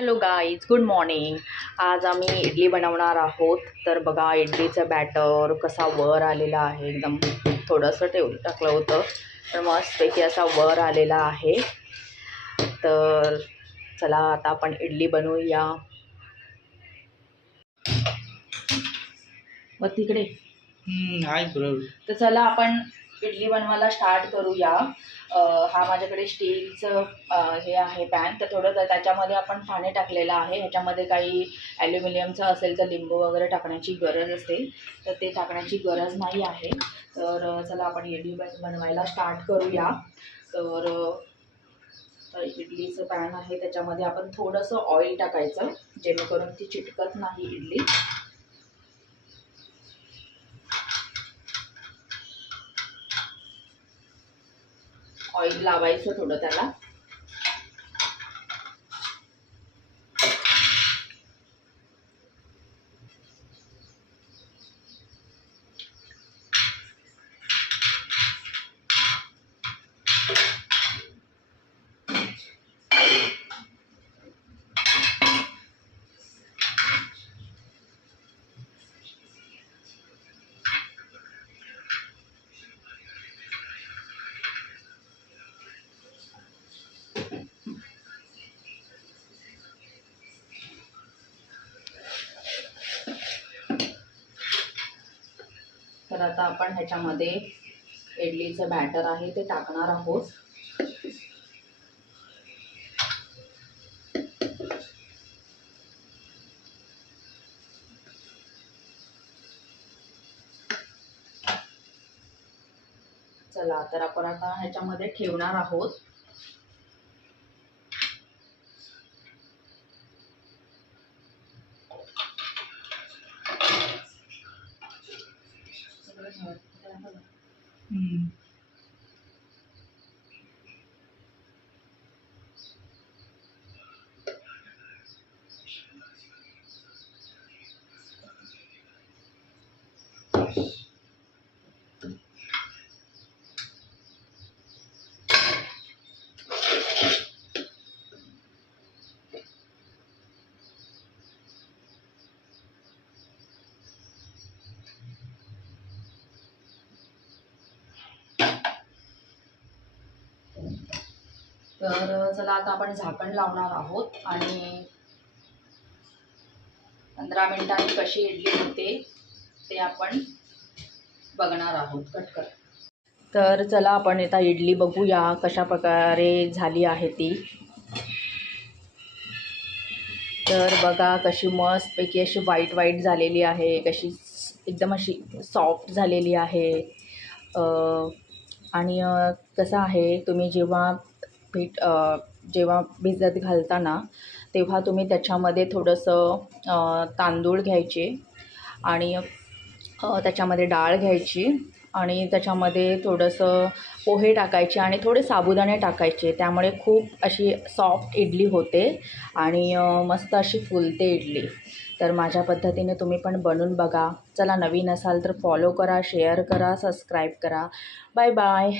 Hello guys, good morning. आज आम्ही इडली बनवणार आहोत. तर बघा इडलीचं बॅटर कसा वर आलेला आहे. एकदम थोडंसं टाकलं होतं तर मस्तपैकी असा वर आलेला आहे. तर चला आता आपण इडली बनवूया. मग तिकडे हाय ब्रो. तर चला आपण इडली बनवायला स्टार्ट करूया. हा माझ्याकडे स्टीलचं हे आहे पॅन. तर थोडं त्याच्यामध्ये आपण पाणी टाकलेलं आहे. ह्याच्यामध्ये काही ॲल्युमिनियमचं असेल तर लिंबू वगैरे टाकण्याची गरज असते, तर ते टाकण्याची गरज नाही आहे. तर चला आपण इडली बनवायला स्टार्ट करूया. तर इडलीचं पॅन आहे, त्याच्यामध्ये आपण थोडंसं ऑइल टाकायचं जेणेकरून ती चिटकत नाही इडली. ऑइल लावायचं थोडं त्याला. तर आता आपण ह्याच्यामध्ये इडलीचं बॅटर आहे ते टाकणार आहोत. चला तर आपण आता ह्याच्यामध्ये ठेवणार आहोत. तर चला आता आपण झाकण लावणार आहोत आणि 15 मिनिटांनी कशी इडली होते ते आपण बघणार आहोत. कट कर. तर चला आपण आता इडली बघूया कशा प्रकारे झाली आहे ती. तर बघा कशी मस्तपैकी अशी व्हाईट झालेली आहे, कशी एकदम अशी सॉफ्ट झालेली आहे. आणि कसं आहे, तुम्ही जेव्हा जेव्हा भिजत घालताना तेव्हा तुम्ही त्याच्यामध्ये थोडंसं तांदूळ घ्यायचे आणि त्याच्यामध्ये डाळ घ्यायची आणि त्याच्यामध्ये थोडंसं पोहे टाकायचे आणि थोडे साबुदाणे टाकायचे. त्यामुळे खूप अशी सॉफ्ट इडली होते आणि मस्त अशी फुलते इडली. तर माझ्या पद्धतीने तुम्ही पण बनवून बघा. चला, नवीन असाल तर फॉलो करा, शेअर करा, सबस्क्राईब करा. Bye bye.